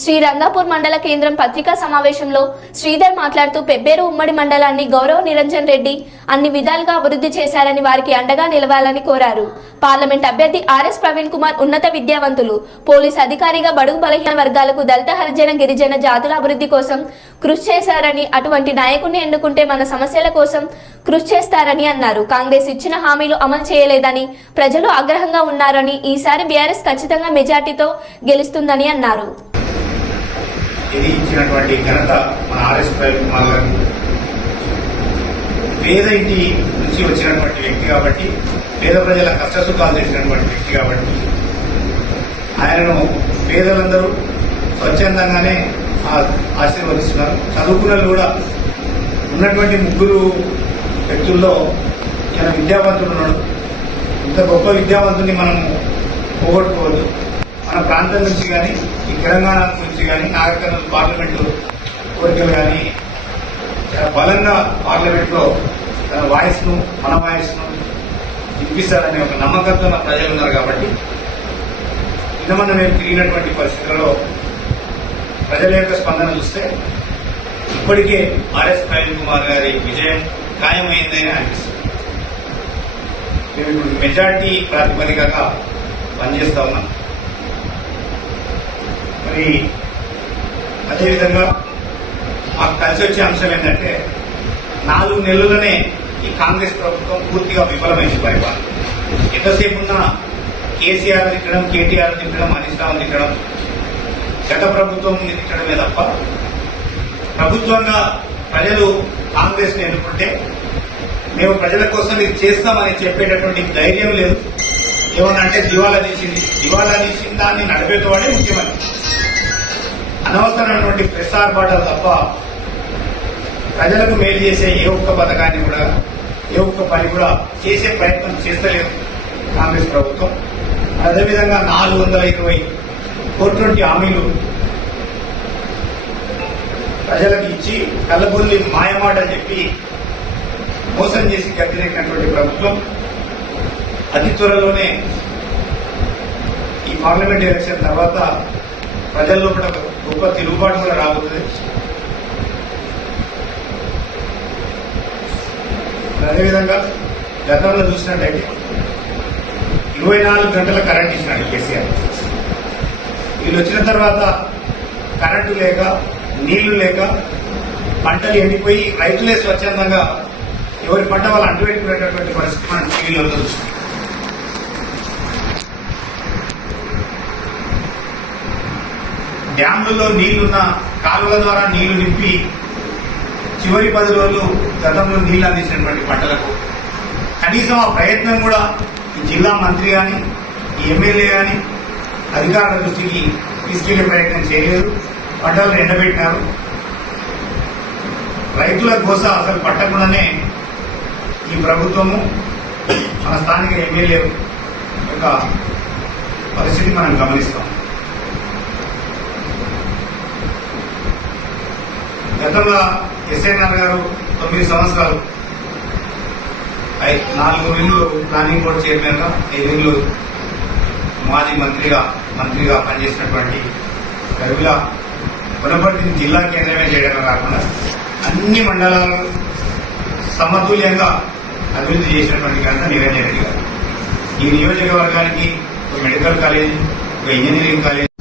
శ్రీ రంగాపూర్ మండల కేంద్రం పత్రికా సమావేశంలో శ్రీధర్ మాట్లాడుతూ పెబ్బేరు ఉమ్మడి మండలాన్ని గౌరవ నిరంజన్ రెడ్డి అన్ని విధాలుగా అభివృద్ధి చేశారని వారికి అండగా నిలవాలని కోరారు. పార్లమెంట్ అభ్యర్థి ఆర్ఎస్ ప్రవీణ్ కుమార్ ఉన్నత విద్యావంతులు. పోలీస్ అధికారిగా బడుగు బలహీన వర్గాలకు దళిత హరిజన గిరిజన జాతుల అభివృద్ధి కోసం కృషి చేశారని అటువంటి నాయకుడిని ఎన్నుకుంటే మన సమస్యల కోసం కృషి చేస్తారని అన్నారు. కాంగ్రెస్ ఇచ్చిన హామీలు అమలు చేయలేదని ప్రజలు ఆగ్రహంగా ఉన్నారని ఈసారి బీఆర్ఎస్ ఖచ్చితంగా మెజార్టీతో గెలుస్తుందని అన్నారు. ఇది ఇచ్చినటువంటి ఘనత మన ఆర్ఎస్ ప్రవీణ్ కుమార్ గారు. పేద ఇంటి నుంచి వచ్చినటువంటి వ్యక్తి కాబట్టి పేద ప్రజల కష్టసుఖాలు చేసినటువంటి వ్యక్తి కాబట్టి ఆయనను పేదలందరూ స్వచ్ఛందంగానే ఆ- ఆశీర్వదిస్తున్నారు. చదువుకున్న కూడా ఉన్నటువంటి ముగ్గురు వ్యక్తుల్లో ఈయన విద్యావంతుడు ఉన్నాడు. ఇంత గొప్ప విద్యావంతుని మనము పోగొట్టుకోవద్దు. మన ప్రాంతం నుంచి కానీ ఈ తెలంగాణ నుంచి కానీ నాగరికర్నూలు పార్లమెంటు కోరికలు కానీ చాలా బలంగా పార్లమెంట్లో తన వాయిస్ను మన వాయిస్ను వినిపిస్తారనే ఒక నమ్మకంతో మన ప్రజలు ఉన్నారు కాబట్టి నిన్నమన్న మేము తిరిగినటువంటి పరిస్థితులలో ప్రజల యొక్క స్పందన చూస్తే ఇప్పటికే ఆర్ఎస్ ప్రవీణ్ కుమార్ గారి విజయం ఖాయమైందని అనిపిస్తుంది. మేము ఇప్పుడు మెజార్టీ ప్రాతిపదికగా పనిచేస్తా ఉన్నాం. మరి అదేవిధంగా మాకు కలిసి వచ్చే అంశం ఏంటంటే నాలుగు నెలలనే ఈ కాంగ్రెస్ ప్రభుత్వం పూర్తిగా విఫలమైంది. పరిపాలన ఎంతసేపు ఉన్నా కేసీఆర్ తిట్టడం కేటీఆర్ తిట్టడం హరీష్ రావు తిట్టడం గత ప్రభుత్వం తిట్టడమే తప్ప ప్రభుత్వంగా ప్రజలు కాంగ్రెస్ ఎన్నుకుంటే మేము ప్రజల కోసం ఇది చేస్తామని చెప్పేటటువంటి ధైర్యం లేదు. ఏమన్నా అంటే దివాలా తీసింది. దివాలా తీసిన దాన్ని నడిపేటవాడే ముఖ్యమంత్రి. అనవసరమైనటువంటి ప్రెస్ బాటలు తప్ప ప్రజలకు మేలు చేసే ఏ ఒక్క పథకాన్ని కూడా ఏ ఒక్క పని కూడా చేసే ప్రయత్నం చేస్తలేదు కాంగ్రెస్ ప్రభుత్వం. అదేవిధంగా నాలుగు వందల ఇరవై కోట్ల హామీలు ప్రజలకు ఇచ్చి కళ్ళబుల్లి మాయమాట చెప్పి మోసం చేసి గద్దెనెక్కినటువంటి ప్రభుత్వం. అతి త్వరలోనే ఈ పార్లమెంట్ ఎలక్షన్ తర్వాత ప్రజల్లో కూడా గొప్ప తిరుగుబాటు కూడా రాబోతుంది. అదేవిధంగా గతంలో చూసినట్టయితే ఇరవై నాలుగు గంటల కరెంట్ ఇచ్చినాడు కేసీఆర్. వీళ్ళు వచ్చిన తర్వాత కరెంటు లేక నీళ్ళు లేక పంటలు ఎండిపోయి రైతులే స్వచ్ఛందంగా ఎవరి పంట వాళ్ళు అంటుపెట్టుకునేటటువంటి పరిస్థితి మనం టీవీలో చూస్తాం డ్యాంలలో నీళ్ళున్న కాలువల ద్వారా నీళ్ళు నింపి చివరి పది రోజులు గతంలో నీళ్ళు అందించినటువంటి పంటలకు. కనీసం ఆ ప్రయత్నం కూడా ఈ జిల్లా మంత్రి కానీ ఈ ఎమ్మెల్యే కానీ అధికారుల దృష్టికి తీసుకెళ్ళే ప్రయత్నం చేయలేదు. పంటలను ఎండబెట్టినారు. రైతుల కోసం అసలు పట్టకుండానే ఈ ప్రభుత్వము మన స్థానిక ఎమ్మెల్యే యొక్క పరిస్థితి మనం గమనిస్తాం. గతంలో ఎస్ఐఆర్ గారు తొమ్మిది సంవత్సరాలు నాలుగు నెలలు ప్లానింగ్ బోర్డు చైర్మన్గా గా మాజీ మంత్రిగా మంత్రిగా పనిచేసినటువంటి రవిల వనపర్తిని జిల్లా కేంద్రమే చేయడమే కాకుండా అన్ని మండలాలు సమతుల్యంగా అభివృద్ధి చేసినటువంటి ఘనత నిరంజన్ రెడ్డి గారు. ఈ నియోజకవర్గానికి ఒక మెడికల్ కాలేజ్ ఒక ఇంజనీరింగ్ కాలేజ్